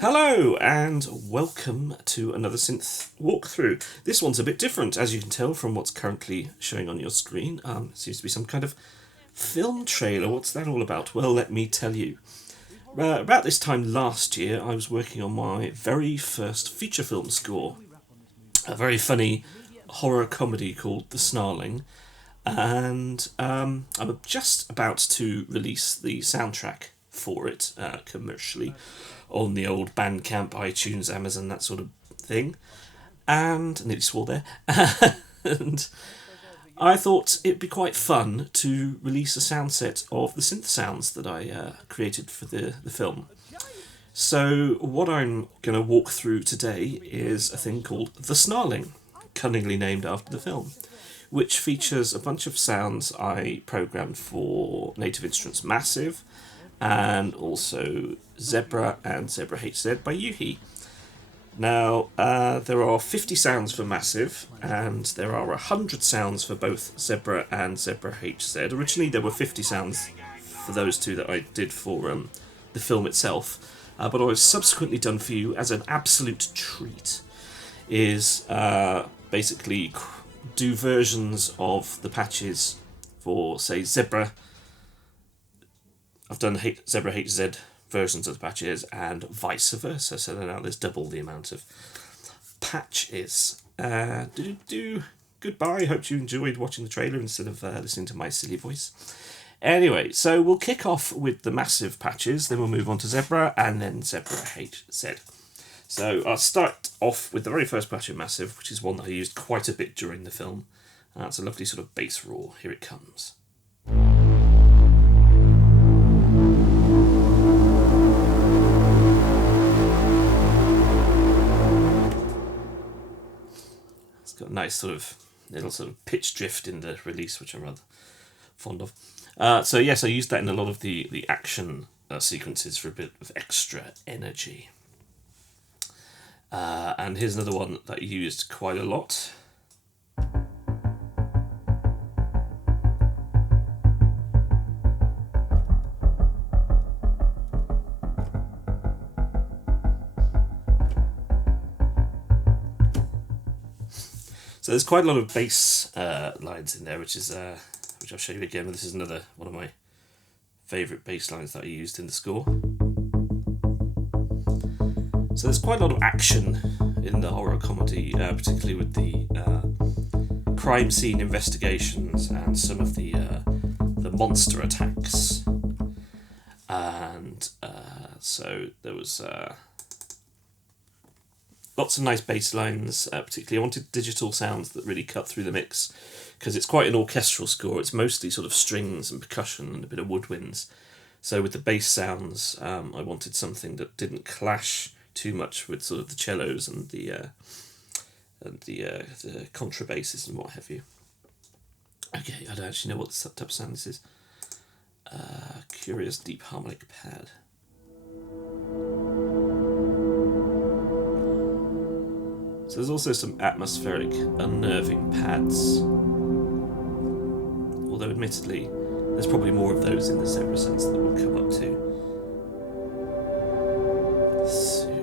Hello and welcome to another synth walkthrough. This one's a bit different, as you can tell from what's currently showing on your screen. It seems to be some kind of film trailer. What's that all about? Well, let me tell you. About this time last year, I was working on my very first feature film score. A very funny horror comedy called The Snarling. And I'm just about to release the soundtrack for it commercially on the old Bandcamp, iTunes, Amazon, that sort of thing. And nearly swore there. And I thought it'd be quite fun to release a sound set of the synth sounds that I created for the film. So what I'm going to walk through today is a thing called The Snarling, cunningly named after the film, which features a bunch of sounds I programmed for Native Instruments Massive, and also Zebra and Zebra HZ by Yuhi. Now, there are 50 sounds for Massive, and there are 100 sounds for both Zebra and Zebra HZ. Originally, there were 50 sounds for those two that I did for the film itself, but what I've subsequently done for you as an absolute treat is basically do versions of the patches for, say, Zebra. I've done Zebra HZ versions of the patches and vice versa, so now there's double the amount of patches. Goodbye, hope you enjoyed watching the trailer instead of listening to my silly voice. Anyway, so we'll kick off with the Massive patches, then we'll move on to Zebra, and then Zebra HZ. So I'll start off with the very first patch of Massive, which is one that I used quite a bit during the film. It's a lovely sort of bass roar. Here it comes. It's got a nice sort of little sort of pitch drift in the release, which I'm rather fond of. So yes, I used that in a lot of the action sequences for a bit of extra energy. And here's another one that I used quite a lot. So there's quite a lot of bass lines in there, which I'll show you again. But this is another one of my favourite bass lines that I used in the score. So there's quite a lot of action in the horror comedy, particularly with the crime scene investigations and some of the monster attacks. And so there was lots of nice bass lines. Particularly, I wanted digital sounds that really cut through the mix, because it's quite an orchestral score. It's mostly sort of strings and percussion and a bit of woodwinds. So with the bass sounds, I wanted something that didn't clash too much with sort of the cellos and the contrabasses and what have you. Okay, I don't actually know what type of sound this is. Curious deep harmonic pad. So there's also some atmospheric unnerving pads. Although admittedly, there's probably more of those in the Zebra sense that we'll come up to soon.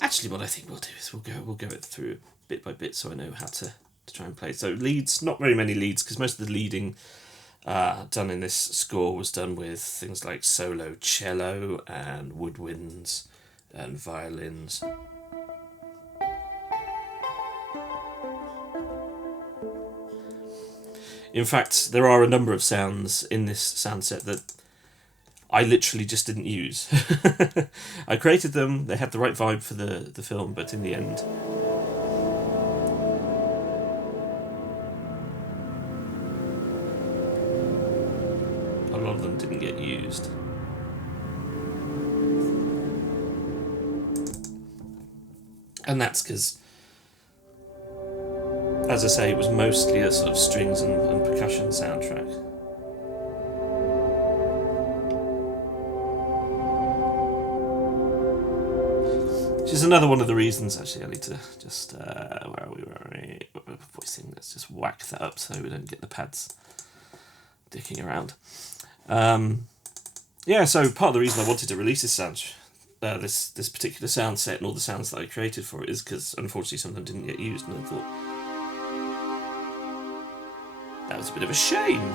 Actually, what I think we'll do is we'll go it through bit by bit, so I know how to try and play. So leads, not very many leads, because most of the leading done in this score was done with things like solo cello and woodwinds and violins. In fact, there are a number of sounds in this sound set that I literally just didn't use. I created them, they had the right vibe for the film, but in the end, a lot of them didn't get used. And that's because, as I say, it was mostly a sort of strings and percussion soundtrack. Which is another one of the reasons, actually, I need to just, where are we, voicing, let's just whack that up so we don't get the pads dicking around. Yeah, so part of the reason I wanted to release this this particular sound set and all the sounds that I created for it is because unfortunately some of them didn't get used, and I thought that was a bit of a shame.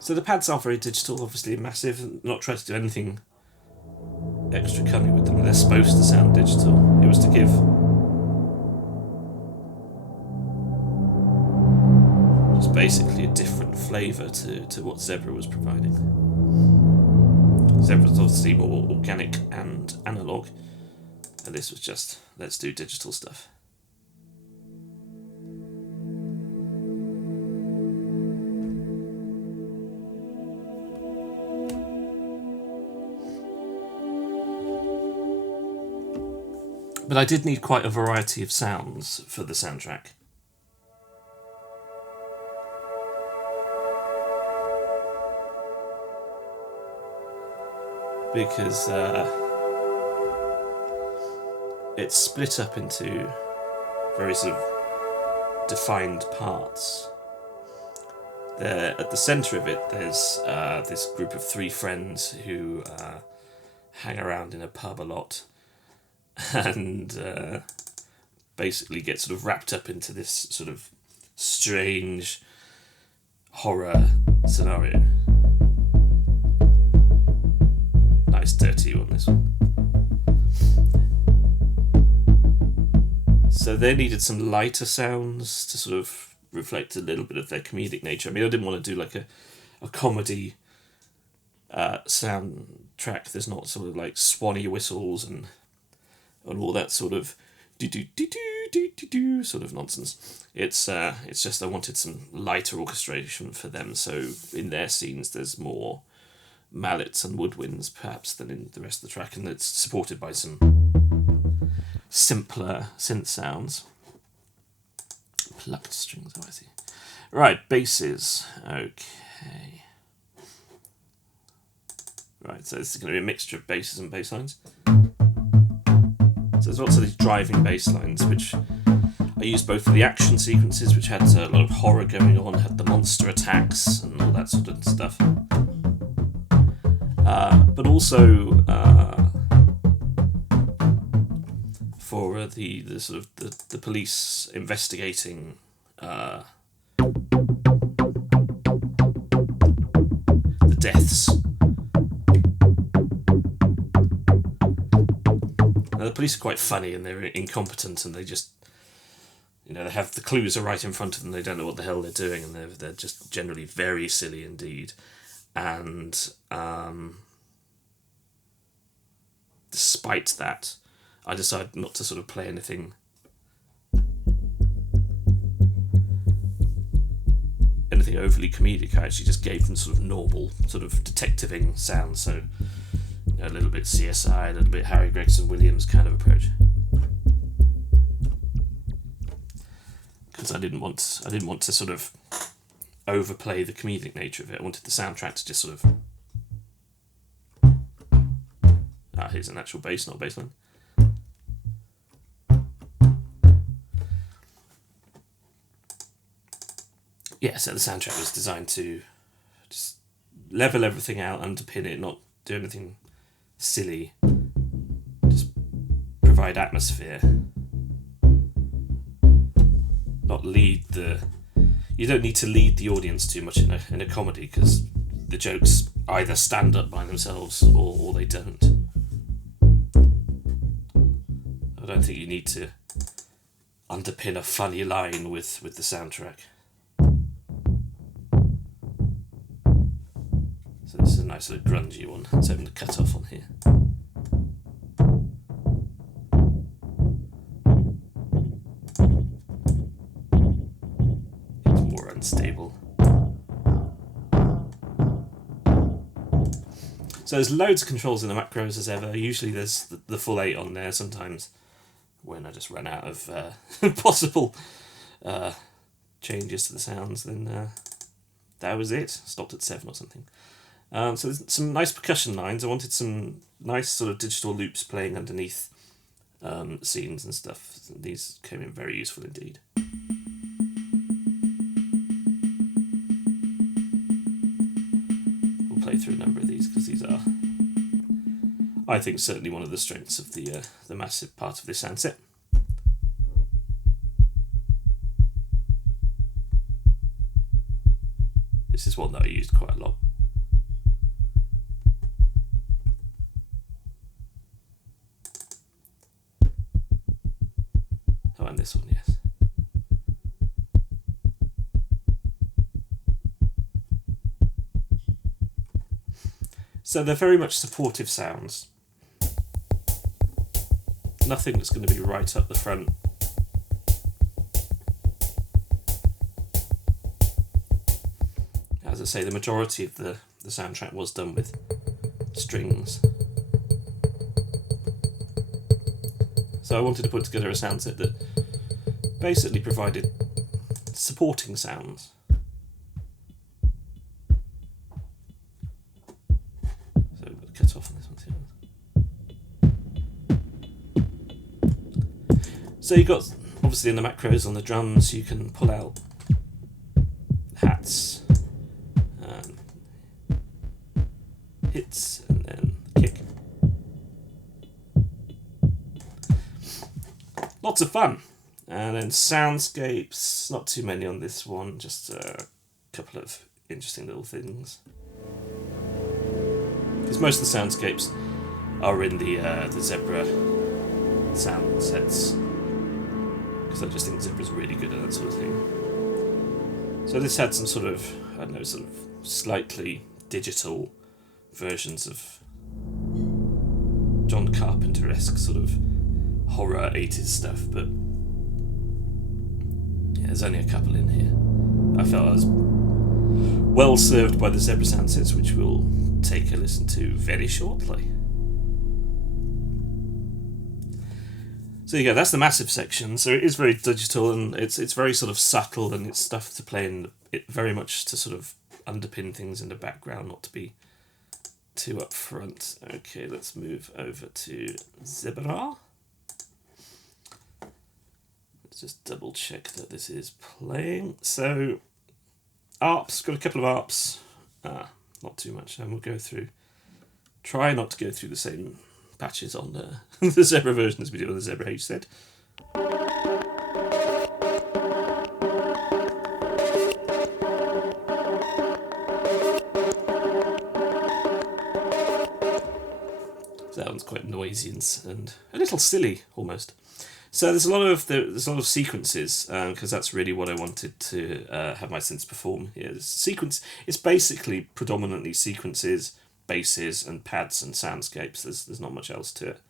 So the pads are very digital, obviously massive, not trying to do anything extra cunning with them. They're supposed to sound digital. It was to give just basically a different flavour to what Zebra was providing. Zebra's obviously more organic and analogue, and this was just, let's do digital stuff. But I did need quite a variety of sounds for the soundtrack. Because it's split up into very sort of defined parts. There, at the centre of it, there's this group of three friends who hang around in a pub a lot, and basically get sort of wrapped up into this sort of strange horror scenario. Nice dirty on this one. So they needed some lighter sounds to sort of reflect a little bit of their comedic nature. I mean, I didn't want to do like a comedy soundtrack. There's not sort of like swanny whistles and all that sort of do sort of nonsense. It's just I wanted some lighter orchestration for them, so in their scenes there's more mallets and woodwinds perhaps than in the rest of the track, and it's supported by some simpler synth sounds. Plucked strings, I see. Right, basses. Okay. Right, so this is going to be a mixture of basses and bass lines. So there's lots of these driving bass lines, which I used both for the action sequences, which had a lot of horror going on, had the monster attacks and all that sort of stuff. But also for the sort of the police investigating the deaths. Now, the police are quite funny and they're incompetent, and they just, they have the clues are right in front of them. They don't know what the hell they're doing, and they're just generally very silly indeed. And despite that, I decided not to sort of play anything overly comedic. I actually just gave them sort of normal, sort of detectiving sounds. So a little bit CSI, a little bit Harry Gregson Williams kind of approach. Because I didn't want to sort of overplay the comedic nature of it. I wanted the soundtrack to just sort of. Here's an actual bass, not a bass line. Yeah, so the soundtrack was designed to just level everything out, underpin it, not do anything silly, just provide atmosphere, not lead the. You don't need to lead the audience too much in a comedy, because the jokes either stand up by themselves or they don't. I don't think you need to underpin a funny line with the soundtrack. So this is a nice little grungy one. Let's open the cut off on here. It's more unstable. So there's loads of controls in the macros as ever. Usually there's the full 8 on there. Sometimes when I just run out of possible changes to the sounds, then that was it. Stopped at 7 or something. So there's some nice percussion lines. I wanted some nice sort of digital loops playing underneath scenes and stuff. These came in very useful indeed. We'll play through a number of these because these are, I think, certainly one of the strengths of the massive part of this sound set. This is one that I used quite a lot. Oh, and this one, yes. So they're very much supportive sounds. Nothing that's going to be right up the front. As I say, the majority of the soundtrack was done with strings. So I wanted to put together a sound set that basically provided supporting sounds. So we've got to cut off on this one too. So you've got, obviously in the macros on the drums, you can pull out hats, hits, and then kick. Lots of fun. And then soundscapes, not too many on this one, just a couple of interesting little things. Because most of the soundscapes are in the Zebra sound sets. Because I just think Zebra's really good at that sort of thing. So this had some sort of, I don't know, sort of slightly digital versions of John Carpenter-esque sort of horror 80s stuff, but yeah, there's only a couple in here. I felt I was well served by the Zebra sound sets, which we'll take a listen to very shortly. So you go, that's the massive section. So it is very digital, and it's very sort of subtle, and it's stuff to play in it very much to sort of underpin things in the background, not to be too up front. Okay, let's move over to Zebra. Let's just double check that this is playing. So ARPs, got a couple of ARPs. Not too much, and we'll go through. Try not to go through the same patches on the Zebra version as we did on the Zebra H set. So that one's quite noisy and a little silly almost. So there's a lot of sequences, because that's really what I wanted to have my synths perform here. It's basically predominantly sequences, basses and pads and soundscapes. There's not much else to it.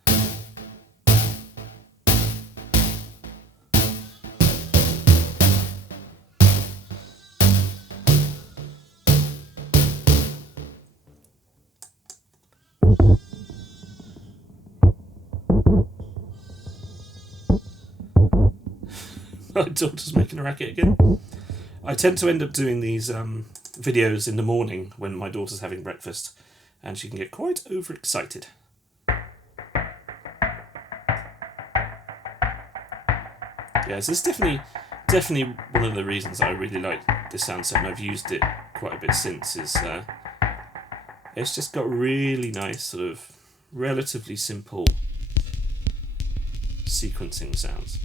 My daughter's making a racket again. I tend to end up doing these videos in the morning when my daughter's having breakfast, and she can get quite overexcited. Yeah, so it's definitely one of the reasons I really like this sound set, and I've used it quite a bit since, is it's just got really nice sort of relatively simple sequencing sounds.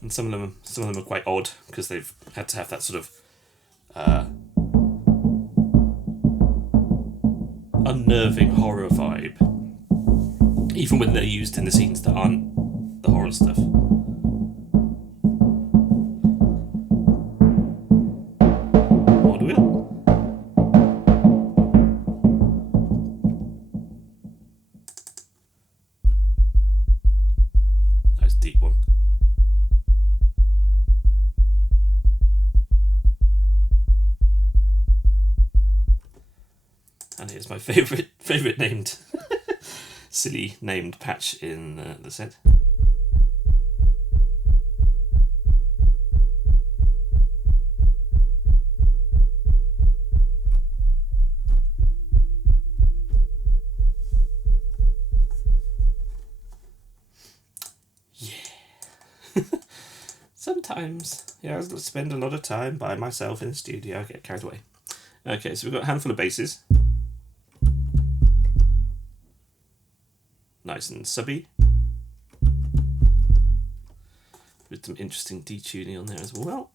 And some of them are quite odd because they've had to have that sort of unnerving horror vibe, even when they're used in the scenes that aren't the horror stuff. Odd wheel. Nice deep one. And here's my favourite named, silly named patch in the set. Sometimes, yeah, I spend a lot of time by myself in the studio. I get carried away. Okay, so we've got a handful of basses. Nice and subby. With some interesting detuning on there as well.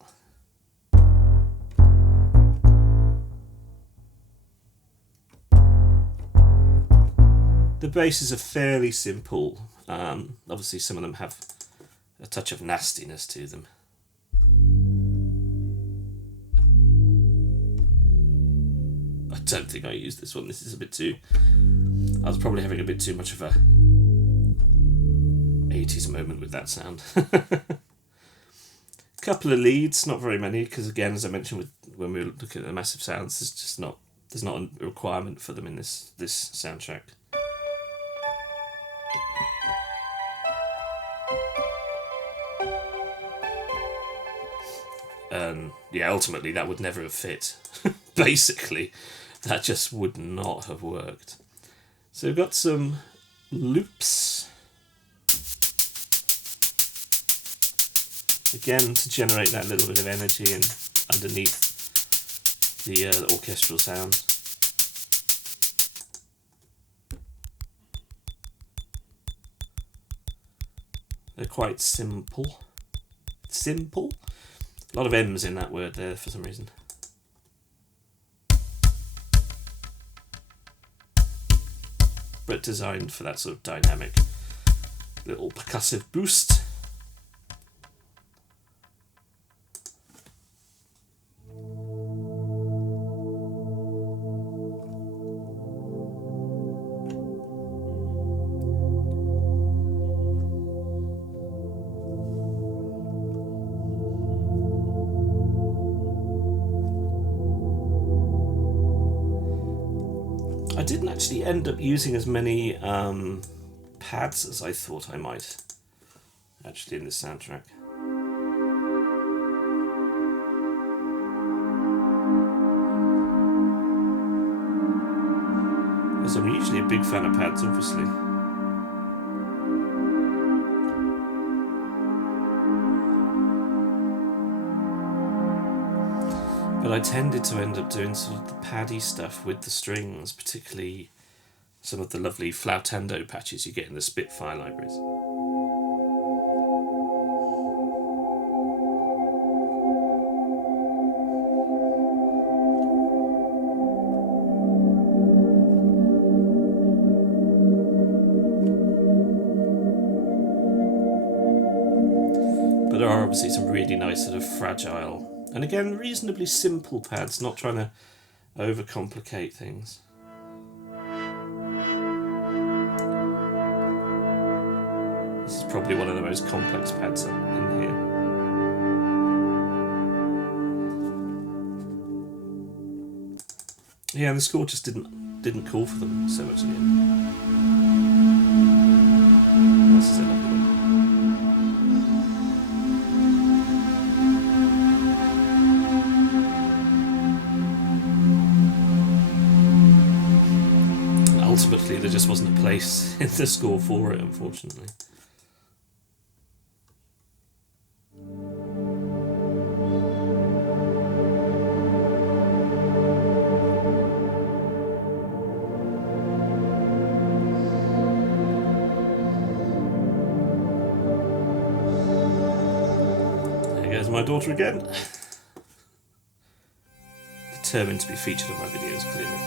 The basses are fairly simple. Obviously, some of them have a touch of nastiness to them. I don't think I used this one. This is a bit too... I was probably having a bit too much of a 80s moment with that sound. Couple of leads, not very many, because again, as I mentioned when we were looking at the massive sounds, there's not a requirement for them in this soundtrack. Yeah, ultimately that would never have fit. Basically, that just would not have worked. So we've got some loops. Again, to generate that little bit of energy and underneath the orchestral sound. They're quite simple. Simple? A lot of M's in that word there for some reason. But designed for that sort of dynamic little percussive boost. I didn't actually end up using as many pads as I thought I might, actually, in this soundtrack. Because I'm usually a big fan of pads, obviously. But I tended to end up doing sort of the paddy stuff with the strings, particularly some of the lovely flautando patches you get in the Spitfire libraries. But there are obviously some really nice sort of fragile, and again, reasonably simple pads, not trying to overcomplicate things. This is probably one of the most complex pads in here. Yeah, and the score just didn't call for them so much again. This is a lovely one. Ultimately, there just wasn't a place in the score for it, unfortunately. There goes my daughter again. Determined to be featured on my videos, clearly.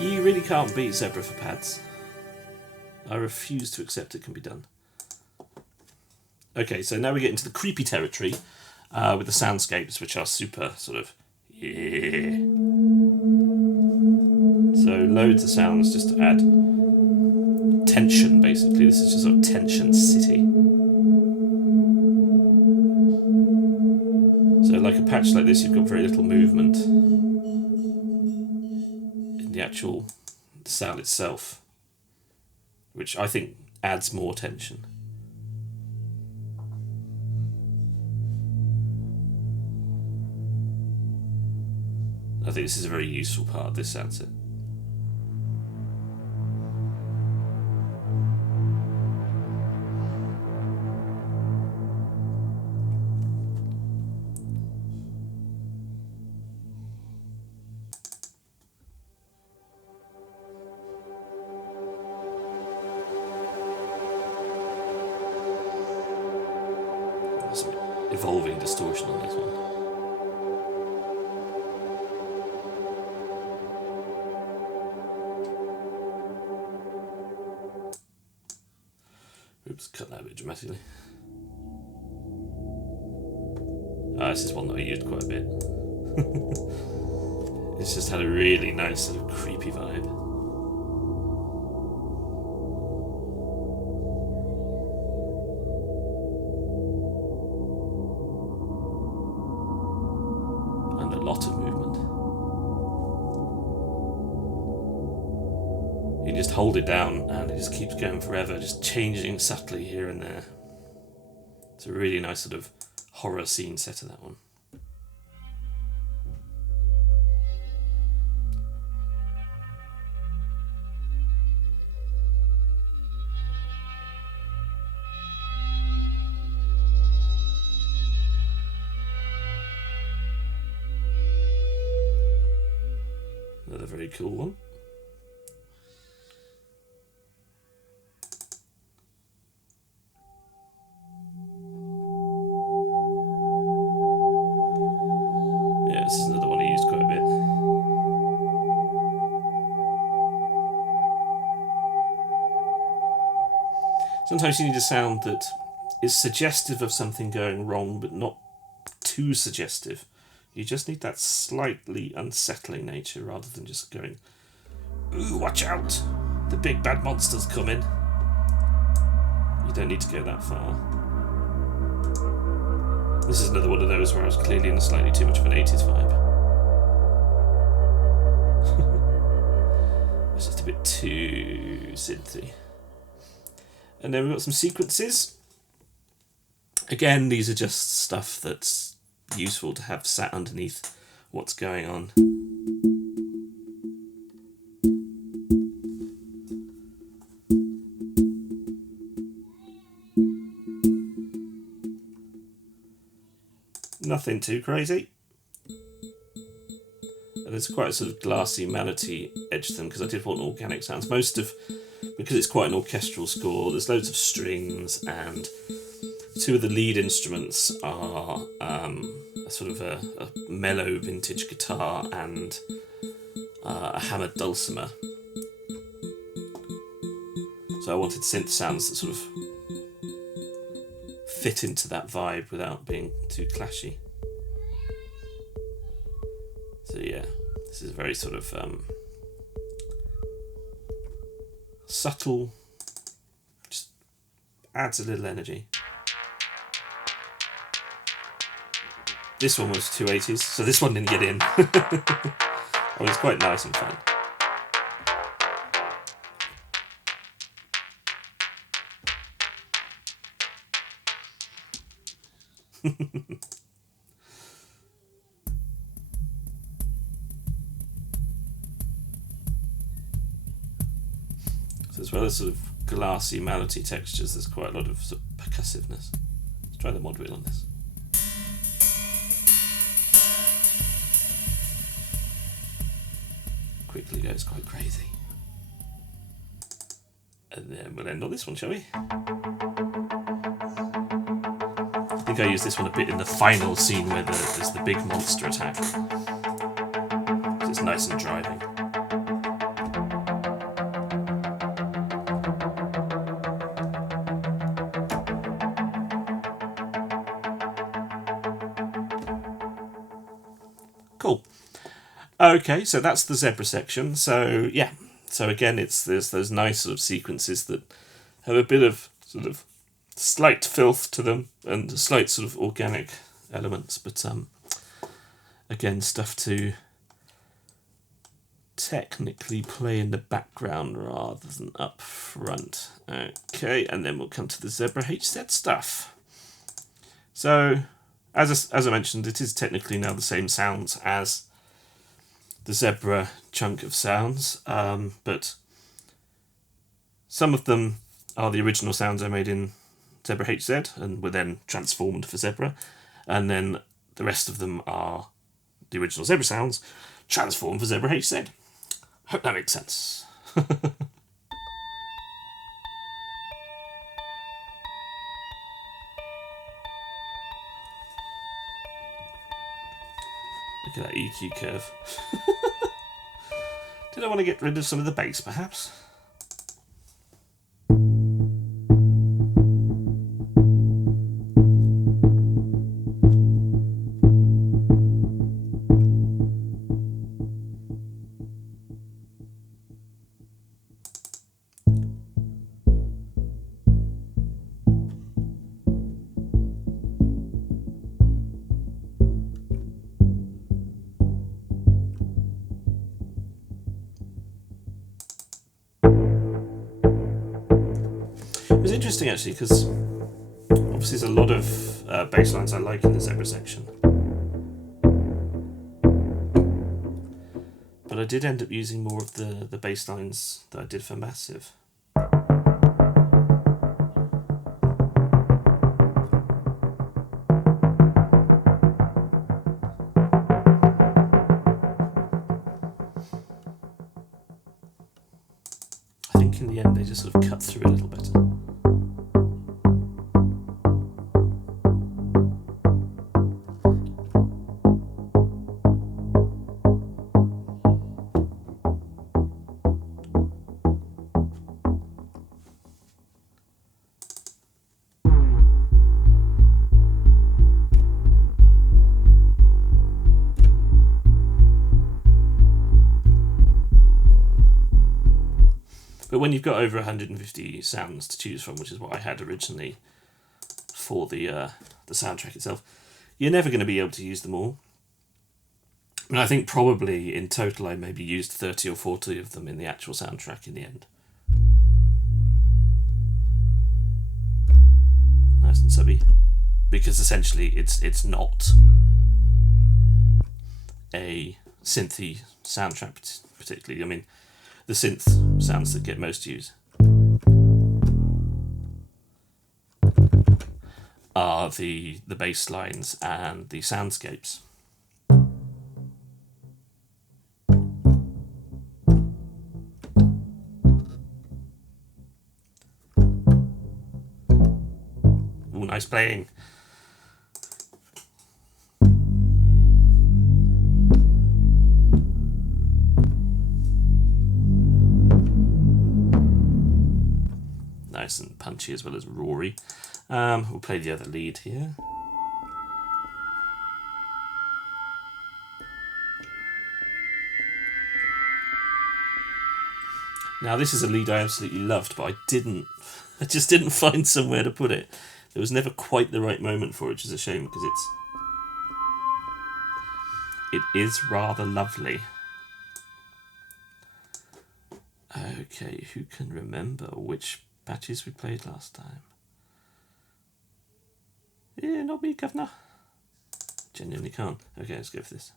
You really can't beat Zebra for pads. I refuse to accept it can be done. Okay, so now we get into the creepy territory with the soundscapes, which are super sort of, yeah. So loads of sounds just to add tension, basically. This is just sort of tension city. So like a patch like this, you've got very little movement in the actual cell itself, which I think adds more tension. I think this is a very useful part of this soundset. Some evolving distortion on this one. Oops, cut that a bit dramatically. This is one that I used quite a bit. It's just had a really nice sort of creepy vibe. And a lot of movement. You just hold it down and it just keeps going forever, just changing subtly here and there. It's a really nice sort of horror scene set of that one. Another very cool one. Yeah, this is another one I used quite a bit. Sometimes you need a sound that is suggestive of something going wrong, but not too suggestive. You just need that slightly unsettling nature rather than just going, ooh, watch out! The big bad monster's coming. You don't need to go that far. This is another one of those where I was clearly in slightly too much of an 80s vibe. It's just a bit too synthy. And then we've got some sequences. Again, these are just stuff that's useful to have sat underneath what's going on. Nothing too crazy. And there's quite a sort of glassy melody edge to them because I did want organic sounds. Because it's quite an orchestral score, there's loads of strings, and two of the lead instruments are a sort of a mellow vintage guitar and a hammered dulcimer. So I wanted synth sounds that sort of fit into that vibe without being too clashy. So yeah, this is very sort of subtle, just adds a little energy. This one was 280s, so this one didn't get in. Oh, it's quite nice and fun. So as well as sort of glassy melody textures, there's quite a lot of sort of percussiveness. Let's try the mod wheel on this. Quickly goes quite crazy. And then we'll end on this one, shall we? I think I used this one a bit in the final scene where there's the big monster attack. It's nice and driving. Cool. Okay, so that's the zebra section. So yeah, so again, there's those nice sort of sequences that have a bit of sort of slight filth to them and slight sort of organic elements, but again, stuff to technically play in the background rather than up front. Okay, and then we'll come to the Zebra HZ stuff. So, as I mentioned, it is technically now the same sounds as the Zebra chunk of sounds, but some of them are the original sounds I made in Zebra HZ and were then transformed for Zebra, and then the rest of them are the original Zebra sounds transformed for Zebra HZ. Hope that makes sense. Look at that EQ curve. Did I want to get rid of some of the bass, perhaps? It was interesting actually because obviously there's a lot of bass lines I like in the Zebra section, but I did end up using more of the bass lines that I did for Massive. I think in the end they just sort of cut through a little better. But when you've got over 150 sounds to choose from, which is what I had originally for the soundtrack itself, you're never going to be able to use them all. I mean, I think probably in total I maybe used 30 or 40 of them in the actual soundtrack in the end. Nice and subby. Because essentially it's not a synthy soundtrack particularly. I mean, the synth sounds that get most use are the bass lines and the soundscapes. Ooh, nice playing. Nice and punchy as well as roary. We'll play the other lead here. Now this is a lead I absolutely loved, but I just didn't find somewhere to put it. There was never quite the right moment for it, which is a shame because it is rather lovely. Okay, who can remember which patches we played last time? Yeah, not me, governor. Genuinely can't. Okay, let's go for this.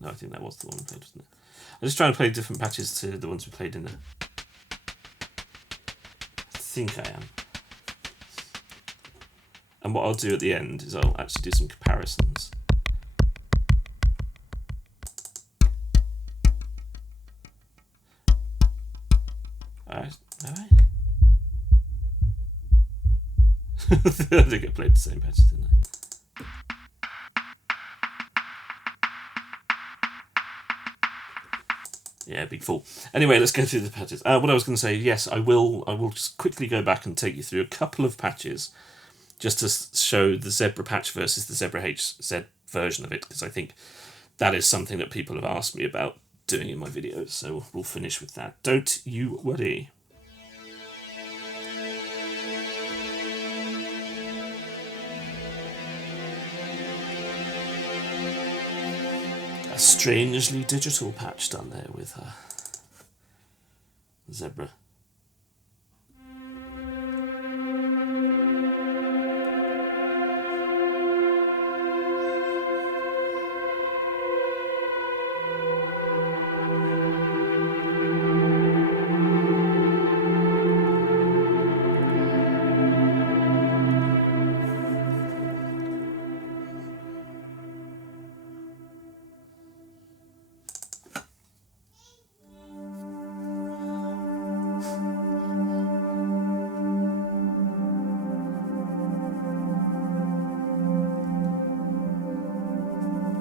No, I think that was the one we played, wasn't it? I'm just trying to play different patches to the ones we played in there. I think I am. And what I'll do at the end is I'll actually do some comparisons. Alright, alright. I think I played the same patches, didn't I? Yeah, big fool. Anyway, let's go through the patches. What I was going to say, yes, I will just quickly go back and take you through a couple of patches just to show the Zebra patch versus the Zebra HZ version of it, because I think that is something that people have asked me about doing in my videos, so we'll finish with that. Don't you worry. strangely digital patch done there with Zebra.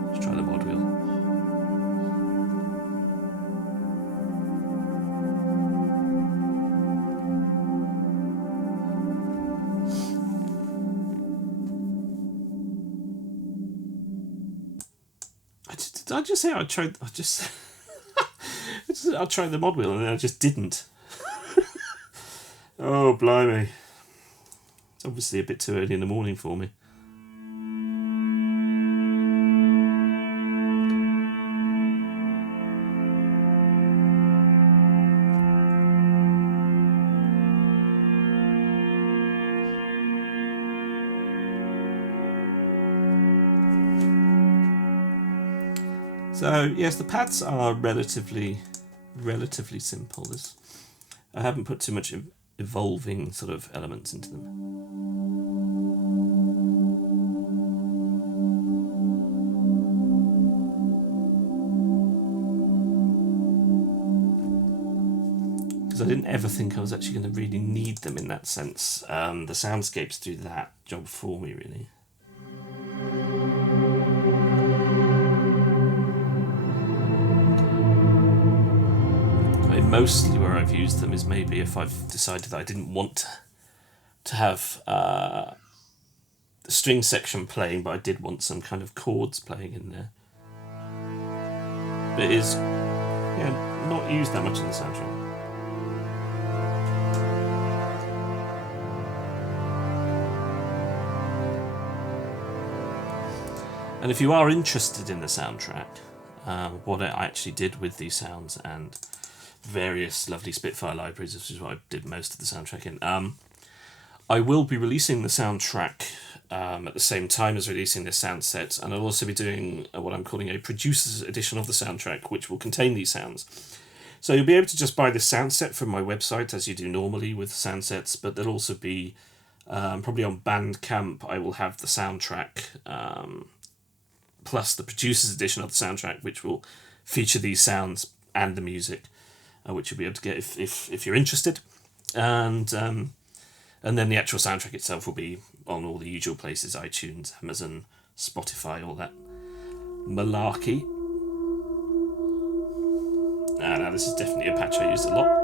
Let's try the mod wheel. Did I just say I tried? I tried the mod wheel and then I just didn't. Oh, blimey. It's obviously a bit too early in the morning for me. So yes, the pads are relatively simple. I haven't put too much evolving sort of elements into them. Because I didn't ever think I was actually going to really need them in that sense. The soundscapes do that job for me, really. Mostly where I've used them is maybe if I've decided that I didn't want to have the string section playing, but I did want some kind of chords playing in there. But it is not used that much in the soundtrack. And if you are interested in the soundtrack, what I actually did with these sounds and various lovely Spitfire libraries, which is what I did most of the soundtrack in. I will be releasing the soundtrack at the same time as releasing this sound set, and I'll also be doing what I'm calling a producer's edition of the soundtrack, which will contain these sounds. So you'll be able to just buy this sound set from my website, as you do normally with sound sets, but there'll also be, probably on Bandcamp, I will have the soundtrack, plus the producer's edition of the soundtrack, which will feature these sounds and the music. Which you'll be able to get if you're interested, and then the actual soundtrack itself will be on all the usual places: iTunes, Amazon, Spotify, all that malarkey. Now this is definitely a patch I used a lot.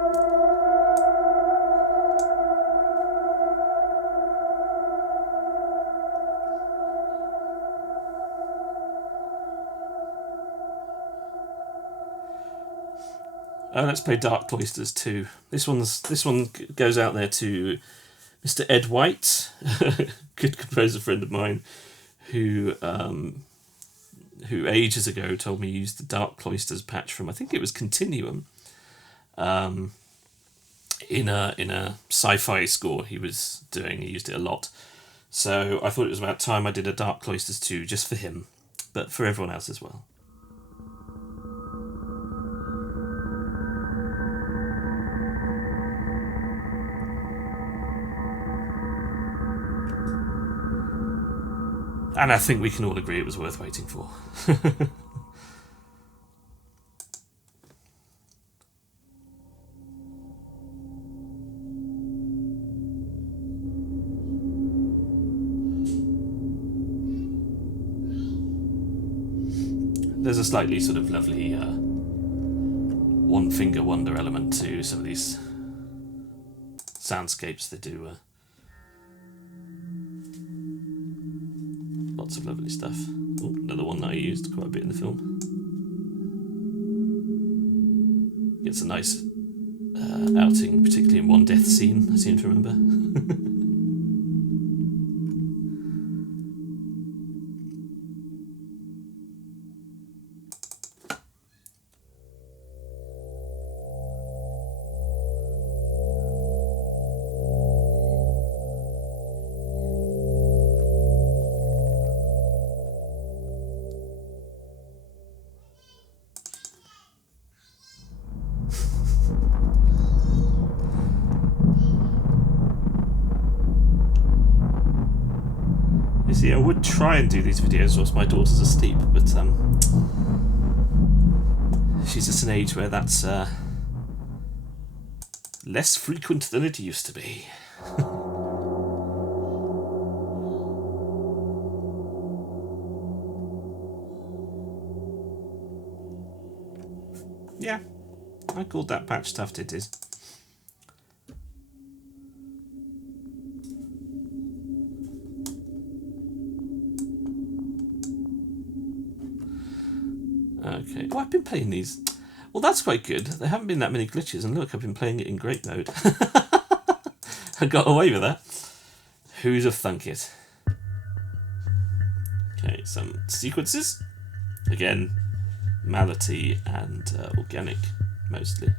Let's play Dark Cloisters 2. This one goes out there to Mr. Ed White, good composer friend of mine, who ages ago told me he used the Dark Cloisters patch from, I think it was Continuum, in a sci-fi score he was doing. He used it a lot. So I thought it was about time I did a Dark Cloisters 2 just for him, but for everyone else as well. And I think we can all agree it was worth waiting for. There's a slightly sort of lovely one finger wonder element to some of these soundscapes. They do lots of lovely stuff. Oh, another one that I used quite a bit in the film. Gets a nice outing, particularly in one death scene, I seem to remember. See, I would try and do these videos whilst my daughter's asleep, but she's at an age where that's less frequent than it used to be. Yeah, I called that patch tough, it is. Okay, oh, I've been playing these. Well, that's quite good. There haven't been that many glitches, and look, I've been playing it in great mode. I got away with that. Who'd have thunk it? Okay, some sequences. Again, mality and organic, mostly.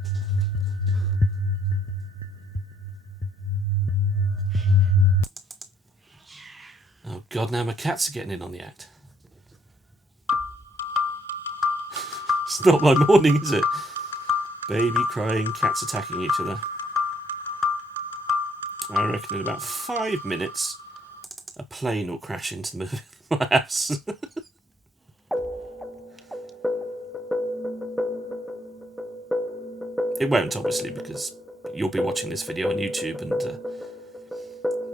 Oh god, now my cats are getting in on the act. It's not my morning, is it? Baby crying, cats attacking each other. I reckon in about 5 minutes, a plane will crash into my house. It won't, obviously, because you'll be watching this video on YouTube, and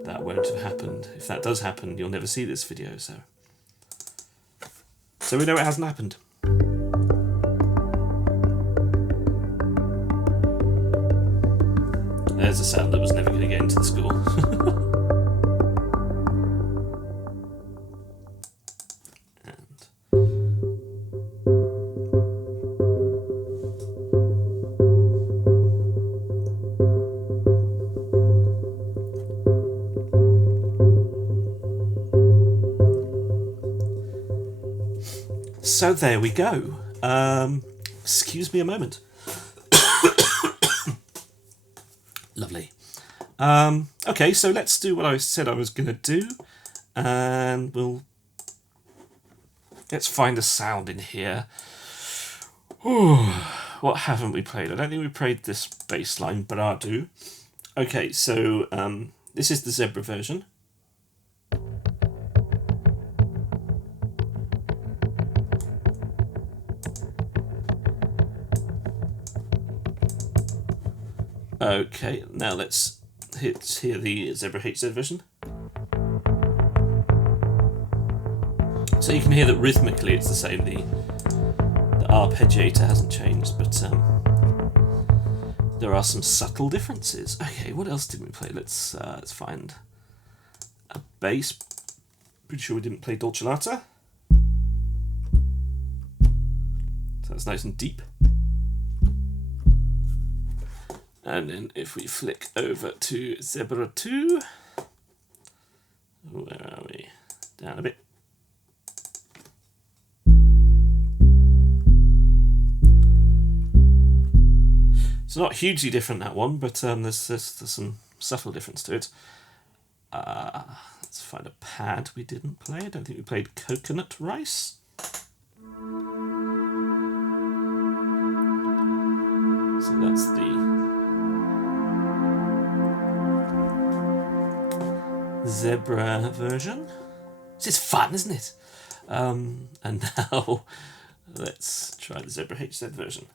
that won't have happened. If that does happen, you'll never see this video, so we know it hasn't happened. There's a sound that was never going to get into the score. So there we go. Excuse me a moment. Lovely. Okay, so let's do what I said I was going to do, and let's find a sound in here. Ooh, what haven't we played? I don't think we played this bass line, but I'll do. Okay, so this is the zebra version. Okay, now let's hear the Zebra HZ version. So you can hear that rhythmically it's the same. The arpeggiator hasn't changed, but there are some subtle differences. Okay, what else did we play? Let's find a bass. Pretty sure we didn't play Dolcellata. So that's nice and deep. And then if we flick over to Zebra 2, where are we? Down a bit. It's not hugely different, that one, but there's some subtle difference to it. Let's find a pad we didn't play. I don't think we played Coconut Rice. So that's the Zebra version. This is fun, isn't it? And now let's try the Zebra HZ version.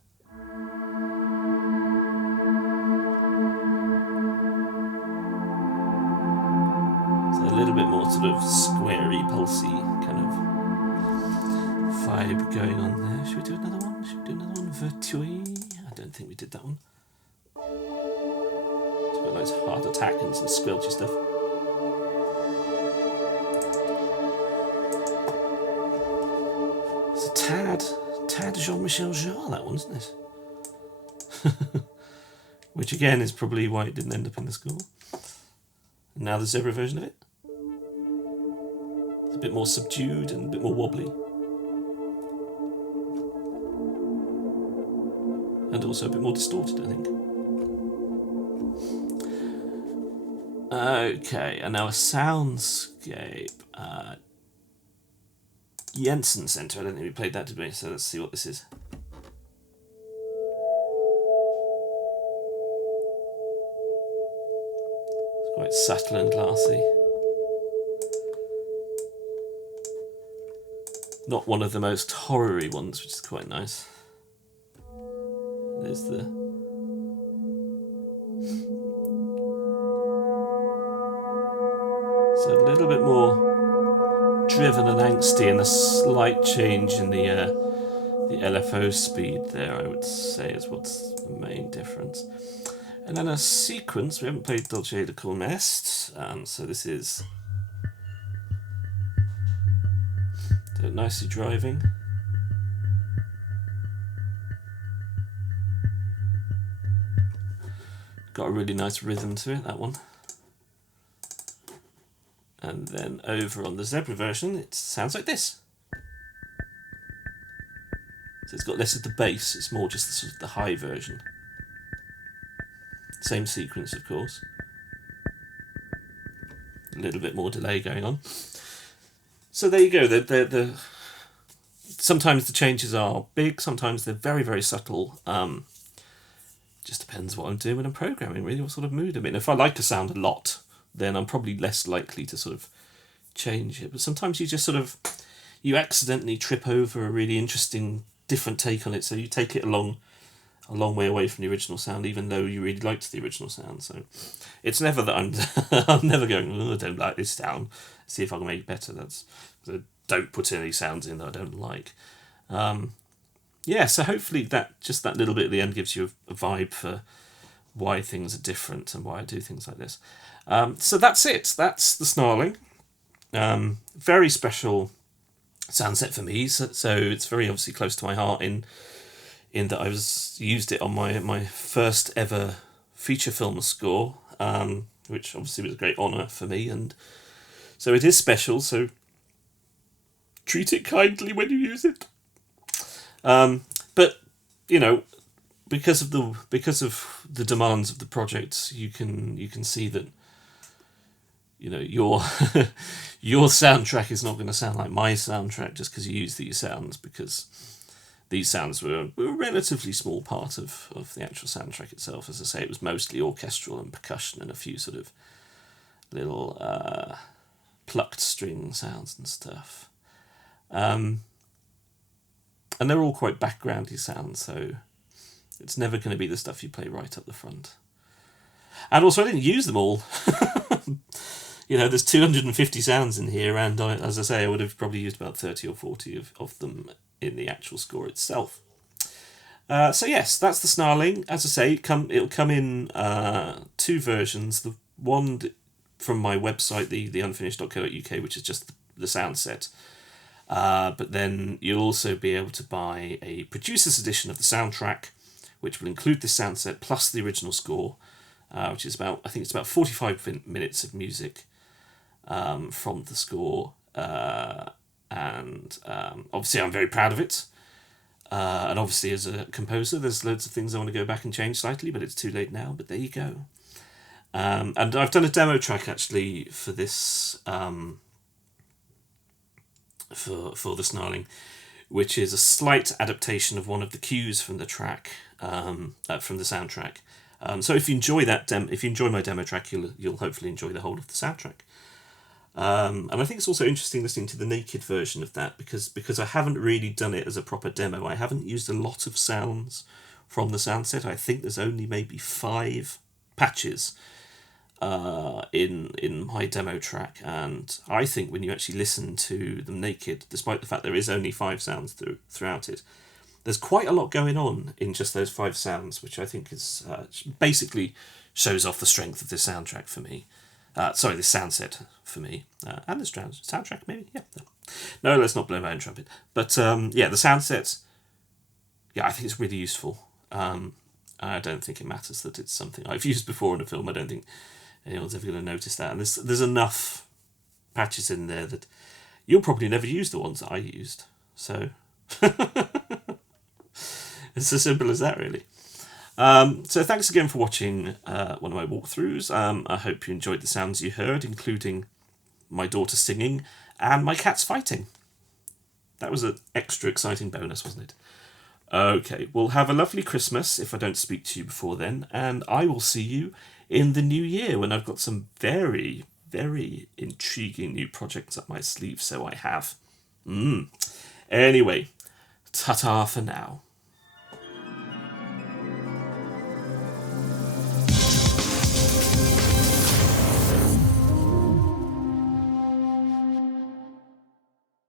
So a little bit more sort of squarey, pulsy kind of vibe going on there. Should we do another one? Virtue? I don't think we did that one. It's got a nice heart attack and some squelchy stuff. Tad Jean-Michel Jarre, that one, isn't it? Which again is probably why it didn't end up in the score. And now the Zebra version of it. It's a bit more subdued and a bit more wobbly. And also a bit more distorted, I think. Okay, and now a soundscape. Jensen Center. I don't think we played that, did we? So let's see what this is. It's quite subtle and glassy. Not one of the most horror-y ones, which is quite nice. There's the... So a little bit more driven and angsty, and a slight change in the LFO speed there, I would say, is what's the main difference. And then a sequence, we haven't played Dolce de Cool Nest, so this is nicely driving. Got a really nice rhythm to it, that one. And then over on the Zebra version, it sounds like this. So it's got less of the bass, it's more just the, sort of the high version. Same sequence, of course. A little bit more delay going on. So there you go. Sometimes the changes are big, sometimes they're very, very subtle. Just depends what I'm doing when I'm programming, really, what sort of mood I'm in. If I like a sound a lot, then I'm probably less likely to sort of change it. But sometimes you just sort of, you accidentally trip over a really interesting, different take on it, so you take it a long way away from the original sound, even though you really liked the original sound. So it's never that I'm never going, oh, I don't like this sound, see if I can make it better. That's, I don't put any sounds in that I don't like. Yeah, so hopefully that little bit at the end gives you a vibe for why things are different and why I do things like this. So that's it. That's the Snarling. Very special sound set for me. So it's very obviously close to my heart in that I used it on my first ever feature film score, which obviously was a great honour for me. And so it is special. So treat it kindly when you use it. But you know, because of the demands of the project, you can see that, you know, your your soundtrack is not going to sound like my soundtrack just because you use these sounds, because these sounds were a relatively small part of the actual soundtrack itself. As I say, it was mostly orchestral and percussion and a few sort of little plucked string sounds and stuff. And they're all quite backgroundy sounds, so it's never going to be the stuff you play right up the front. And also, I didn't use them all. You know, there's 250 sounds in here, and as I say, I would have probably used about 30 or 40 of them in the actual score itself. So yes, that's the Snarling. As I say, it'll come in two versions. The one from my website, the unfinished.co.uk, which is just the sound set. But then you'll also be able to buy a producer's edition of the soundtrack, which will include this sound set plus the original score, which is I think it's about 45 minutes of music from the score. And obviously I'm very proud of it. And obviously as a composer, there's loads of things I want to go back and change slightly, but it's too late now, but there you go. And I've done a demo track actually for this, for the Snarling, which is a slight adaptation of one of the cues from the track, from the soundtrack. So if you enjoy if you enjoy my demo track, you'll hopefully enjoy the whole of the soundtrack. And I think it's also interesting listening to the naked version of that, because I haven't really done it as a proper demo. I haven't used a lot of sounds from the sound set. I think there's only maybe 5 patches in my demo track, and I think when you actually listen to them naked, despite the fact there is only 5 sounds throughout it, there's quite a lot going on in just those 5 sounds, which I think is basically shows off the strength of this soundtrack for me. This sound set for me, and this soundtrack maybe. Yeah, no, let's not blow my own trumpet. But yeah, the sound set. Yeah, I think it's really useful. I don't think it matters that it's something I've used before in a film. I don't think anyone's ever going to notice that. And there's enough patches in there that you'll probably never use the ones that I used. So it's as simple as that, really. So thanks again for watching one of my walkthroughs. I hope you enjoyed the sounds you heard, including my daughter singing and my cats fighting. That was an extra exciting bonus, wasn't it? Okay, well, have a lovely Christmas if I don't speak to you before then, and I will see you in the new year when I've got some very, very intriguing new projects up my sleeve, so I have. Anyway, ta-ta for now.